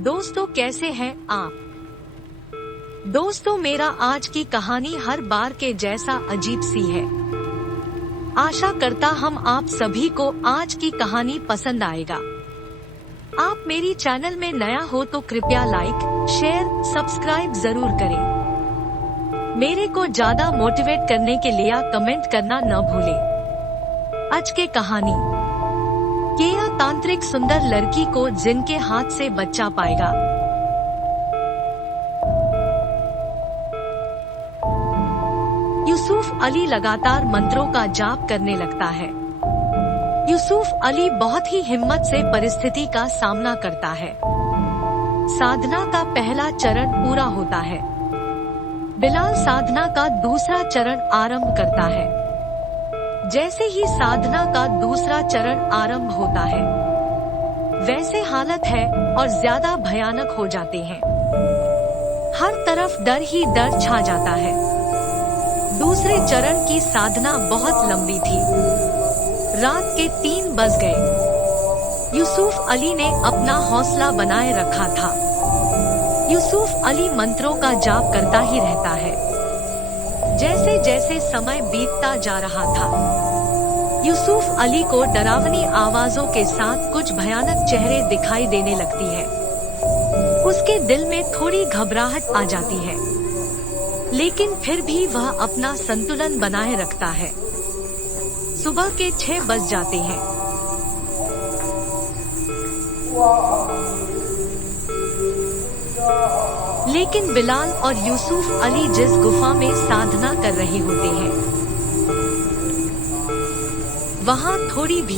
दोस्तों, कैसे हैं आप? दोस्तों, मेरा आज की कहानी हर बार के जैसा अजीब सी है। आशा करता हम आप सभी को आज की कहानी पसंद आएगा। आप मेरी चैनल में नया हो तो कृपया लाइक, शेयर, सब्सक्राइब जरूर करें। मेरे को ज्यादा मोटिवेट करने के लिए कमेंट करना न भूलें। आज के कहानी केया तांत्रिक सुंदर लड़की को जिनके हाथ से बच्चा पाएगा। यूसुफ अली लगातार मंत्रों का जाप करने लगता है। यूसुफ अली बहुत ही हिम्मत से परिस्थिति का सामना करता है। साधना का पहला चरण पूरा होता है। बिलाल साधना का दूसरा चरण आरंभ करता है। जैसे ही साधना का दूसरा चरण आरंभ होता है, वैसे हालत है और ज्यादा भयानक हो जाते हैं। हर तरफ डर ही डर छा जाता है। दूसरे चरण की साधना बहुत लंबी थी। रात के 3 बज गए। यूसुफ अली ने अपना हौसला बनाए रखा था। यूसुफ अली मंत्रों का जाप करता ही रहता है। जैसे जैसे समय बीतता जा रहा था, यूसुफ अली को डरावनी आवाजों के साथ कुछ भयानक चेहरे दिखाई देने लगती है। उसके दिल में थोड़ी घबराहट आ जाती है, लेकिन फिर भी वह अपना संतुलन बनाए रखता है। सुबह के 6 बज जाते हैं। लेकिन बिलाल और यूसुफ अली जिस गुफा में साधना कर रहे होते हैं, वहां थोड़ी भी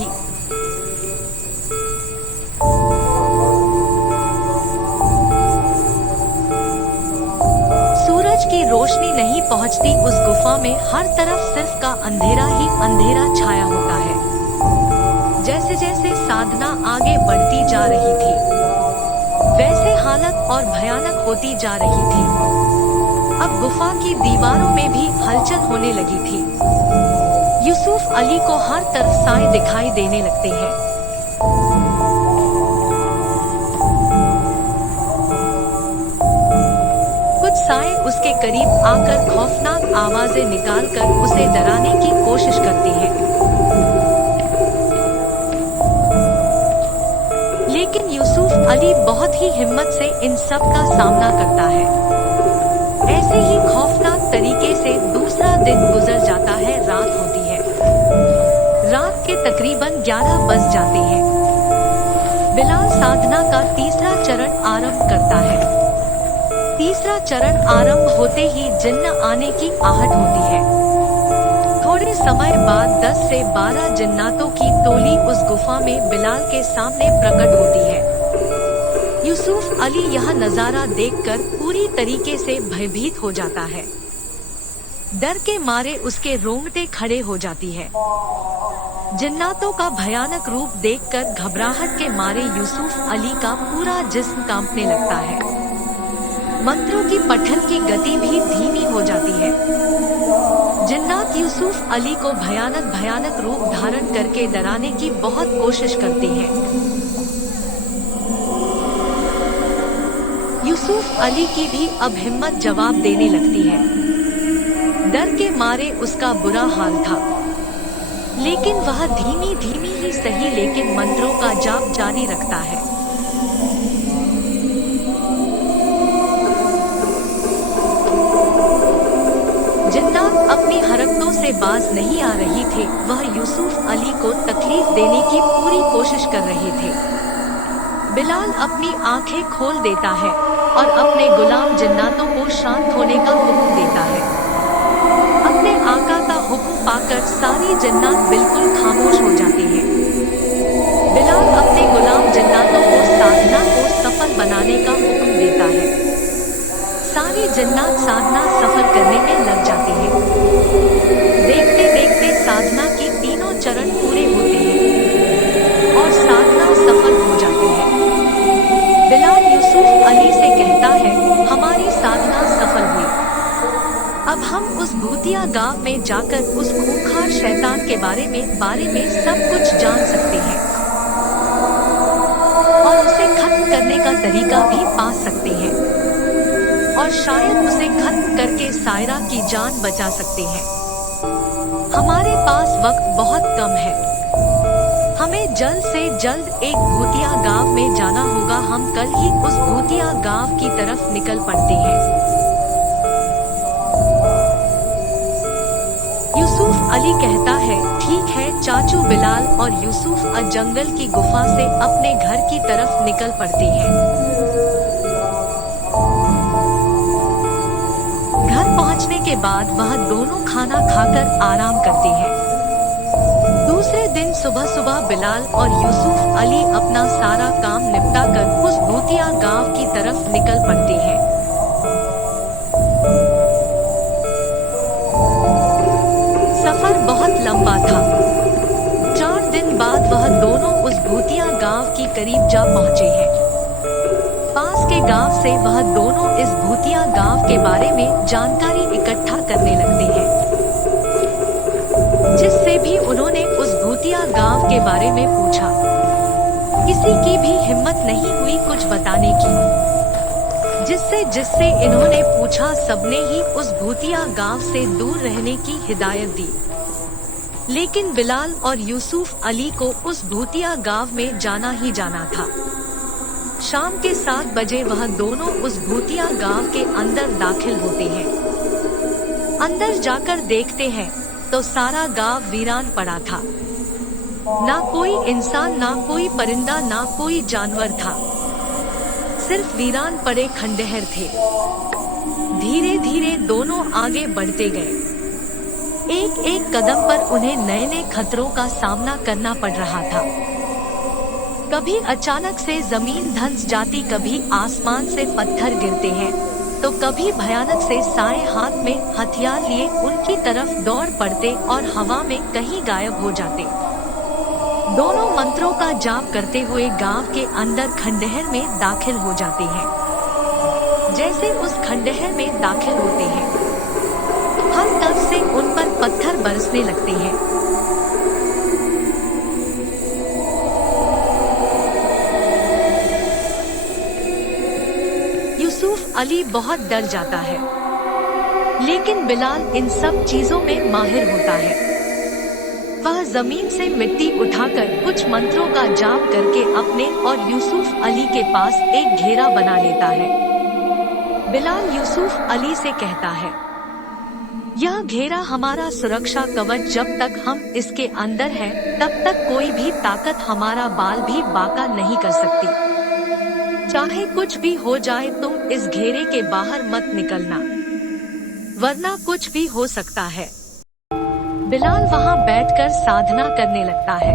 सूरज की रोशनी नहीं पहुंचती। उस गुफा में हर तरफ सिर्फ का अंधेरा ही अंधेरा छाया होता है। जैसे जैसे साधना आगे बढ़ती जा रही थी, वैसे हालत और भयानक होती जा रही थी। अब गुफा की दीवारों में भी हलचल होने लगी थी। यूसुफ अली को हर तरफ साए दिखाई देने लगते हैं। कुछ साए उसके करीब आकर खौफनाक आवाजें निकालकर उसे डराने की कोशिश करती हैं। लेकिन यूसुफ अली बहुत ही हिम्मत से इन सब का सामना करता है। ऐसे ही खौफनाक तरीके से दूसरा दिन गुजर जाता है। रात होती है। रात के तकरीबन 11 बज जाते हैं। बिलाल साधना का तीसरा चरण आरंभ करता है। तीसरा चरण आरंभ होते ही जिन्न आने की आहट होती है। थोड़े समय बाद 10 से 12 जिन्नातों की टोली उस गुफा में बिलाल के सामने प्रकट होती है। यूसुफ अली यह नजारा देखकर पूरी तरीके से भयभीत हो जाता है। डर के मारे उसके रोंगटे खड़े हो जाती है। जिन्नातों का भयानक रूप देखकर घबराहट के मारे यूसुफ अली का पूरा जिस्म कांपने लगता है। मंत्रों की पठन की गति भी धीमी हो जाती है। जिन्नात यूसुफ अली को भयानक रूप धारण करके डराने की बहुत कोशिश करते हैं। यूसुफ अली की भी अब हिम्मत जवाब देने लगती है। डर के मारे उसका बुरा हाल था, लेकिन वह धीमी धीमी ही सही लेकिन मंत्रों का जाप जारी रखता है। जिन्नात अपनी हरकतों से बाज नहीं आ रही थे। वह यूसुफ अली को तकलीफ देने की पूरी कोशिश कर रहे थे। बिलाल अपनी आंखें खोल देता है और अपने गुलाम जिन्नातों को शांत होने का हुक्म देता है। अपने आका का हुक्म पाकर सारी जिन्नात बिल्कुल खामोश हो जाती हैं। बिलाल अपने गुलाम जिन्नातों को साधना को सफल बनाने का हुक्म देता है। सारी जिन्नात साधना सफल करने में लग जाते हैं। देखते देखते साधना की तीनों चरण पूरे होते हैं और साधना सफल हो जाती है। बिलाल यूसुफ अली से कहता है, हमारी साधना सफल हुई। अब हम उस भूतिया गांव में जाकर उस खूंखार शैतान के बारे में सब कुछ जान सकते हैं और उसे खत्म करने का तरीका भी पा सकते हैं और शायद उसे खत्म करके सायरा की जान बचा सकते हैं। हमारे पास वक्त बहुत कम है। हमें जल्द से जल्द एक भूतिया गांव में जाना होगा। हम कल ही उस भूतिया गांव की तरफ निकल पड़ते हैं। यूसुफ अली कहता है, ठीक है चाचू। बिलाल और यूसुफ जंगल की गुफा से अपने घर की तरफ निकल पड़ते हैं। घर पहुंचने के बाद वह दोनों खाना खाकर आराम करते हैं। दूसरे दिन सुबह सुबह बिलाल और यूसुफ अली अपना सारा काम निपटाकर उस भूतिया गांव की तरफ निकल पड़ते हैं। सफर बहुत लंबा था। 4 दिन बाद वह दोनों उस भूतिया गांव की करीब जा पहुंचे हैं। पास के गांव से वह दोनों इस भूतिया गांव के बारे में जानकारी इकट्ठा करने लगते हैं, जिससे भी उन्होंने उस भूतिया गांव के बारे में पूछा। किसी की भी हिम्मत नहीं हुई कुछ बताने की। जिससे इन्होंने पूछा, सबने ही उस भूतिया गांव से दूर रहने की हिदायत दी। लेकिन बिलाल और यूसुफ अली को उस भूतिया गांव में जाना ही जाना था। शाम के 7 बजे वह दोनों उस भूतिया गांव के अंदर दाखिल होते हैं। अंदर जाकर देखते हैं तो सारा गांव वीरान पड़ा था। ना कोई इंसान, ना कोई परिंदा, ना कोई जानवर था। सिर्फ वीरान पड़े खंडहर थे। धीरे धीरे दोनों आगे बढ़ते गए। एक एक कदम पर उन्हें नए नए खतरों का सामना करना पड़ रहा था। कभी अचानक से जमीन धंस जाती, कभी आसमान से पत्थर गिरते हैं, तो कभी भयानक से साए हाथ में हथियार लिए उनकी तरफ दौड़ पड़ते और हवा में कहीं गायब हो जाते। दोनों मंत्रों का जाप करते हुए गांव के अंदर खंडहर में दाखिल हो जाते हैं। जैसे उस खंडहर में दाखिल होते हैं, हर तरफ से उन पर पत्थर बरसने लगते हैं। यूसुफ अली बहुत डर जाता है, लेकिन बिलाल इन सब चीजों में माहिर होता है। वह जमीन से मिट्टी उठाकर कुछ मंत्रों का जाप करके अपने और यूसुफ अली के पास एक घेरा बना लेता है। बिलाल यूसुफ अली से कहता है, यह घेरा हमारा सुरक्षा कवच। जब तक हम इसके अंदर हैं, तब तक कोई भी ताकत हमारा बाल भी बांका नहीं कर सकती। चाहे कुछ भी हो जाए, तुम इस घेरे के बाहर मत निकलना, वरना कुछ भी हो सकता है। बिलाल वहां बैठकर साधना करने लगता है।